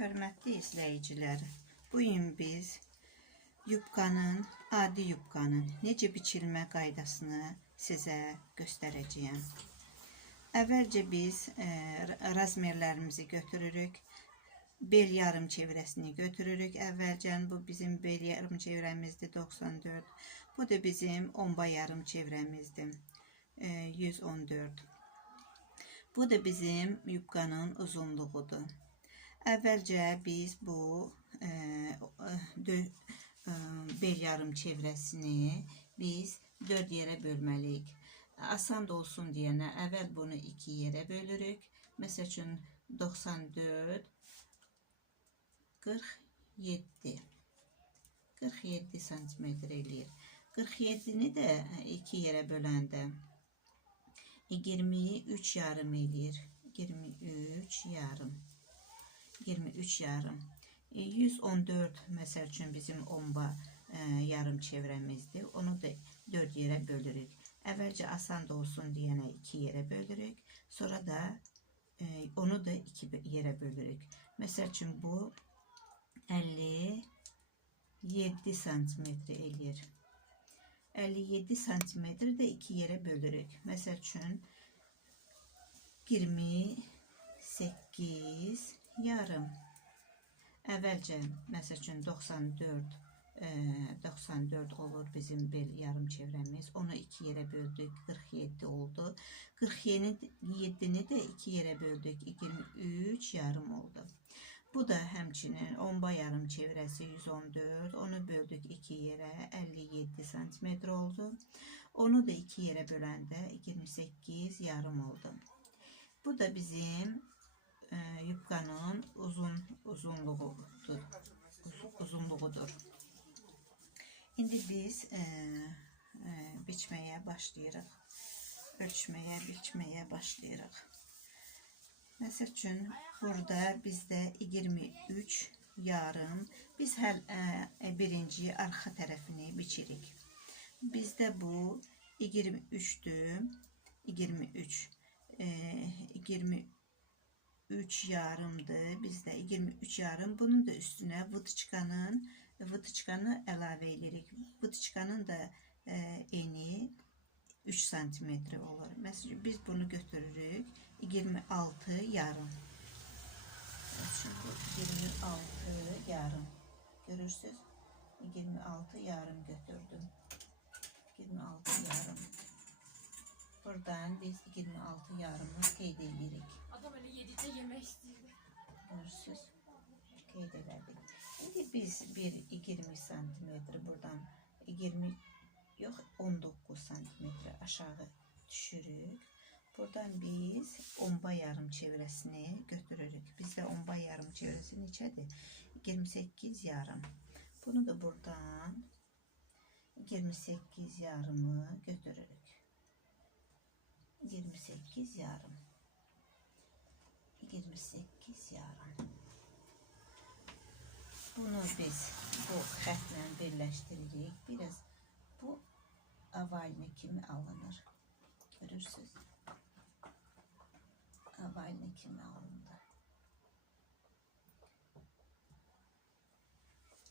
Hörmətli izləyicilər, bugün biz adi yubkanın necə biçilmə qaydasını sizə göstərəcəyəm. Əvvəlcə biz razmerlərimizi götürürük. Bel yarım çevrəsini götürürük. Əvvəlcən bu bizim bel yarım çevrəmizdir 94. Bu da bizim omba yarım çevrəmizdir 114. Bu da bizim yubkanın uzunluğudur. Əvvəlcə biz bu bel yarım çevrəsini biz 4 yerə bölməliyik. Asan da olsun deyənə əvvəl bunu 2 yerə bölürük. Məsəl üçün 94 47 santimetr eləyir. 47-ni də 2 yerə böləndə 23 yarım eləyir. 23 yarım. 114 məsəl üçün bizim omba yarım çevrəmizdir. Onu da 4 yerə bölürük. Əvvəlcə asan da olsun deyənə 2 yerə bölürük. Sonra da onu da 2 yerə bölürük. Məsəl üçün bu 57 santimetr eləyir. 57 santimetr də 2 yerə bölürük. Məsəl üçün 28 yarım. Əvvəlcə məsəl üçün 94 olur bizim bel yarım çevrəmiz. Onu 2 yerə böldük, 47 oldu. 47-ni də 2 yerə böldük, 23 yarım oldu. Bu da həmçinin omba yarım çevrəsi 114. Onu böldük 2 yerə, 57 santimetr oldu. Onu da 2 yerə böləndə 28 yarım oldu. Bu da bizim yubkanın uzunluğudur. İndi biz biçməyə başlayırıq. Ölçməyə, biçməyə başlayırıq. Məsəl üçün burada bizdə 23 yarım. Biz birinci arxa tərəfini biçirik. Bizdə bu 23'dür. 23 yarımdır. Bizdə 23 yarım. Bunun da üstünə vıtıçkanı əlavə edirik. Vıtıçkanın da eni 3 santimetr olur. Məsələn, biz bunu götürürük. 26 yarım. Şimdi 26 yarım. Görürsünüz? 26 yarım götürdüm. 26 yarım. Buradan biz 26 yarımı qeyd edirik. Adam öyle 7'de yemek istiyor. Görürsünüz? Qeyd elədik. İndi biz 20 santimetr buradan 19 santimetr aşağı düşürük. Buradan biz omba yarım çevrəsini götürürük. Bizdə omba yarım çevrəsi neçədir? 28 yarım. Bunu da buradan 28 yarımı götürürük. 28 yarım. 28 yarım. Bunu biz bu xətlə birləşdiririk. Biraz bu avalini kimi alınır. Görürsünüz? Avalini kimi alındı.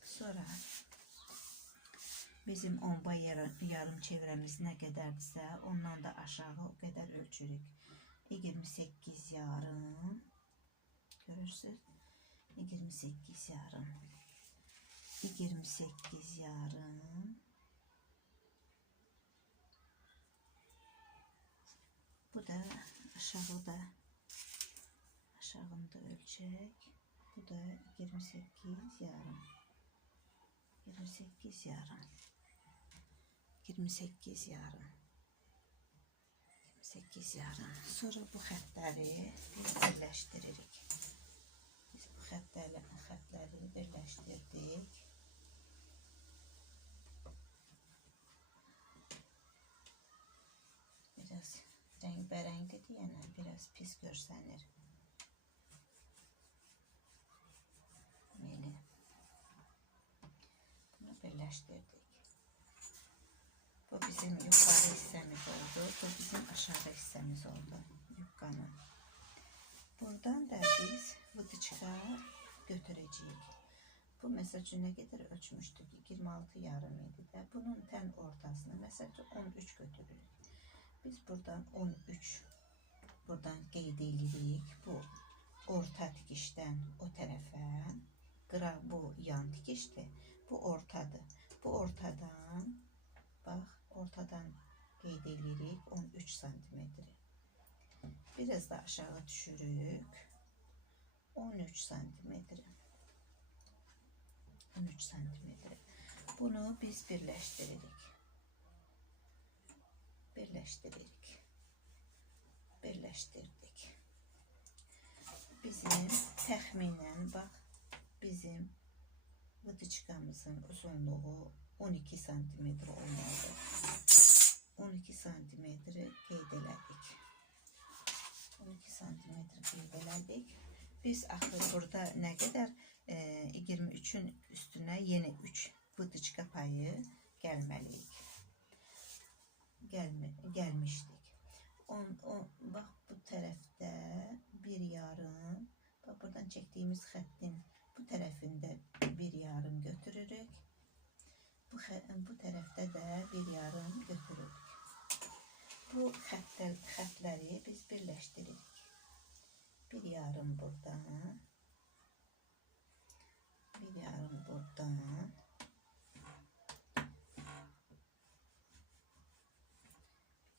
Sonra bizim omba yarım çevrəmiz nə qədərdirsə, ondan da aşağı o qədər ölçürük. 28 yarım. Görürsünüz? 28 yarım. 28 yarım. Bu da aşağıda ölçək. Bu da 28 yarım. 28 yarım. 28 yarım. 28 yarım. Sonra bu xətləri birləşdiririk. Biz bu xətləri birləşdirdik. Biraz rəngbərəngdir deyənə biraz pis görsənir. Belə. Bunu birləşdirdik. Bu bizim yukarı hissemiz oldu. Bu bizim aşağı hissemiz oldu. Yubkanın. Buradan da biz vıtıçka götürəcəyik. Bu məsəl üçün nə qədər ölçmüşdük? 26 yarım idi də. Bunun tən ortasını məsəl üçün 13 götürürük. Biz buradan 13 buradan qeyd edirik. Bu orta tikişdən o tərəfə, bu yan tikişdir. Bu ortadır. Bu ortadan, bax, ortadan qeyd edirik 13 santimetri. Biraz da aşağı düşürük. 13 santimetri. 13 santimetri. Bunu biz birləşdiririk. Birləşdirdik. Bizim təxminən, bax, bizim vıdıçkamızın uzunluğu 12 santimetr olmalıdır. 12 santimetri qeyd elədik. 12 santimetr qeyd elədik. Biz axı burada nə qədər 23-ün üstünə yenə 3 vıdıçka payı gəlməliyik. Gəlmişdik. Bax bu tərəfdə bir yarım, bax buradan çəkdiyimiz xəttin bu tərəfində bir yarım götürürük. Bu tərəfdə də bir yarım götürürük. Bu xətləri biz birləşdiririk. Bir yarım buradan, bir yarım buradan,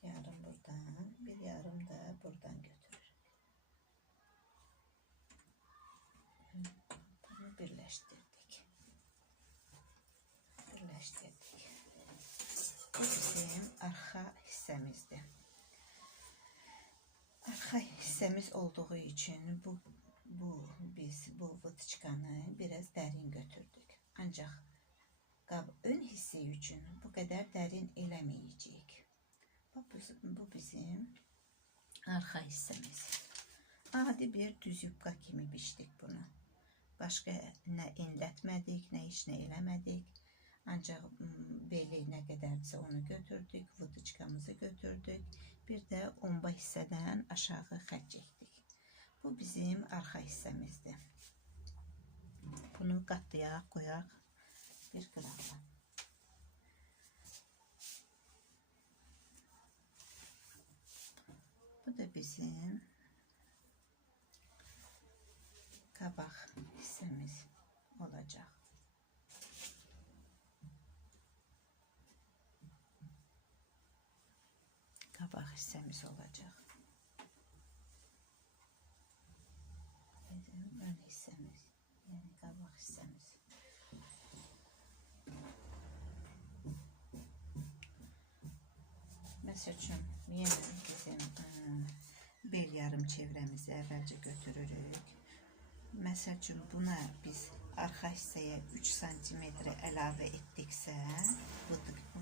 bir yarım buradan, bir yarım da buradan götürürük. Bunu birləşdirdik. Bu bizim arxa hissəmizdir. Arxa hissəmiz olduğu üçün biz bu vıtıçkanı biraz dərin götürdük. Ancaq ön hissi üçün bu qədər dərin eləməyəcəyik. Bu bizim arxa hissəmiz. Adi bir düz yubka kimi biçdik bunu. Başqa nə enlətmədik, nə heç nə eləmədik. Ancaq beli nə qədərsə onu götürdük, vıdıçkamızı götürdük. Bir də omba hissədən aşağı xət çəkdik. Bu bizim arxa hissəmizdir. Bunu qatlayaq, qoyaq bir qırağa. Bu da bizim qabaq hissəmiz olacaq. Qabaq hissəmiz olacaq. Bizim ön hissəmiz, yəni qabaq hissəmiz. Məsəl üçün, yenə bizim bel yarım çevrəmizi əvvəlcə götürürük. Məsəl üçün, buna biz arxa hissəyə 3 santimetr əlavə etdiksə,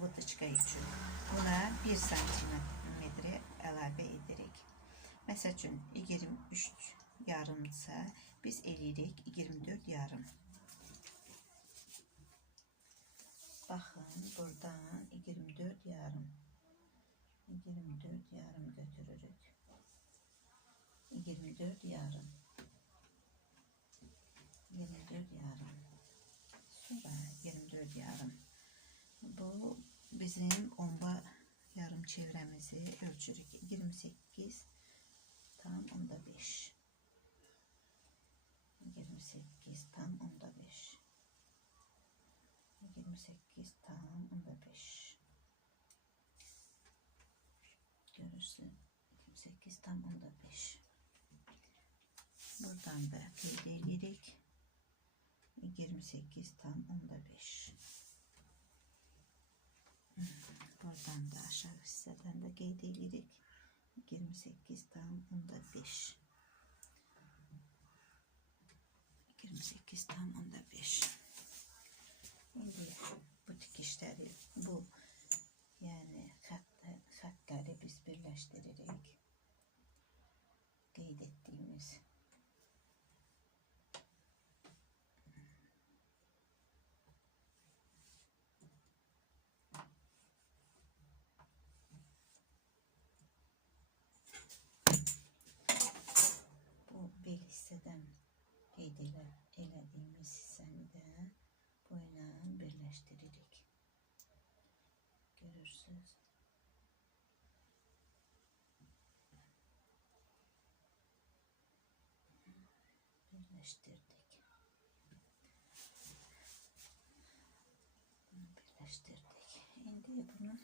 vıdıçka üçün buna 1 santimetr əlavə edirik. Məsəl üçün, 23 yarımdırsa, biz eləyirik 24 yarım. Baxın, buradan 24 yarım. 24 yarım götürürük. 24 yarım. 24 yarım. Sonra 24 yarım. Bu bizim omba yarım çevrəmizi ölçürük. 28 tam onda 5. 28 tam onda 5. 28 tam onda 5. Görürsün. 28 tam onda 5. Buradan da qeyd edirik. 28 tam onda 5. Buradan da aşağı hissədən də qeyd edirik. 28 tam onda 5. 28 tam onda 5. İndi bu tikişləri, bu yəni xətləri biz birləşdiririk. Qeyd etdiyimiz. Bu bel hissədən qeyd elədik. birləşdirdik. Birləşdirdik. İndi bunun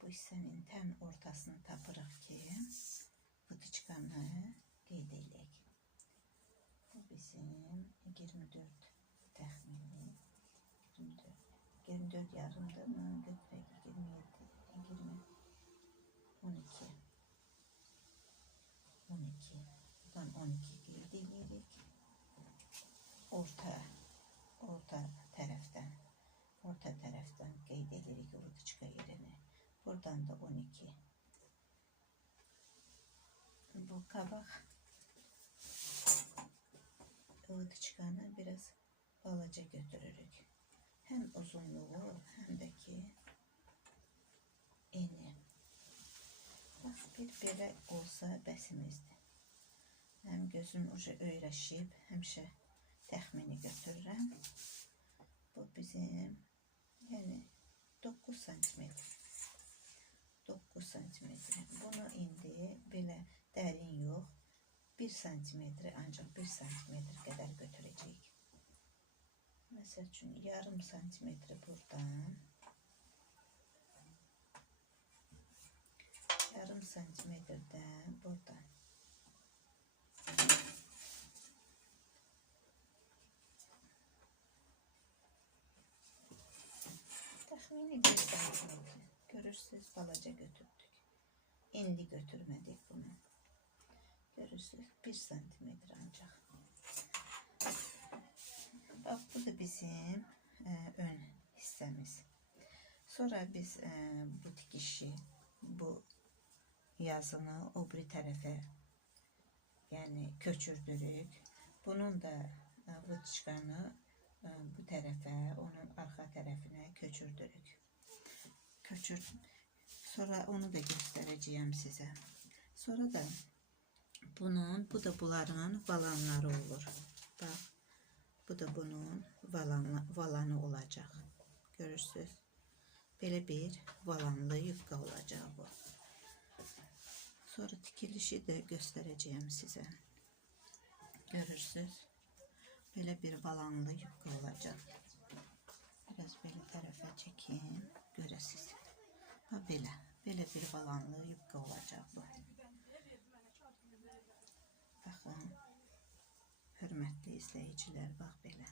bu hissənin tən ortasını tapırıq ki, vıtıçkanı qeyd edək. Bu bizim 24 təxmini 24 yarımdır. Bunu götürək 27, 20, 12. 12. Buradan 12 qeyd edirik. Orta tərəfdən qeyd edirik vıtıçka yerini. Buradan da 12. Bu qabaq vıtıçkanı biraz balaca götürürük. Hem uzunluğu hem de ki eni. Bax, bir belə olsa bəsimizdir. Hem gözüm ucu öyrəşib, həmişə təxmini götürürəm. Bu bizim, yəni 9 santimetr. 9 santimetr. Bunu indi belə dərin yox, 1 santimetr, ancaq 1 santimetr qədər götürəcəyik. Məsəl üçün yarım santimetri buradan, yarım santimetrdən buradan. Təxmini 1 santimetr. Görürsünüz, balaca götürdük. İndi götürmədik bunu. Görürsünüz, 1 santimetr ancaq. Bax, bu da bizim ön hissəmiz. Sonra biz bu tikişi, bu yazını o bir tərəfə, yəni köçürdürük. Bunun da vıtıçkanı bu tərəfə, onun arxa tərəfinə köçürdürük. Sonra onu da göstərəcəyəm sizə. Sonra da bu da bunların valanları olur. Bax. Bu da bunun valanı olacaq. Görürsünüz. Belə bir valanlı yufka olacaq bu. Sonra tikilişi də göstərəcəyəm sizə. Görürsünüz. Belə bir valanlı yufka olacaq. Biraz belə tərəfə çəkim. Görəsiniz. Ha, belə bir valanlı yufka olacaq bu. Baxın. Hörmətli izləyicilər, bax belə.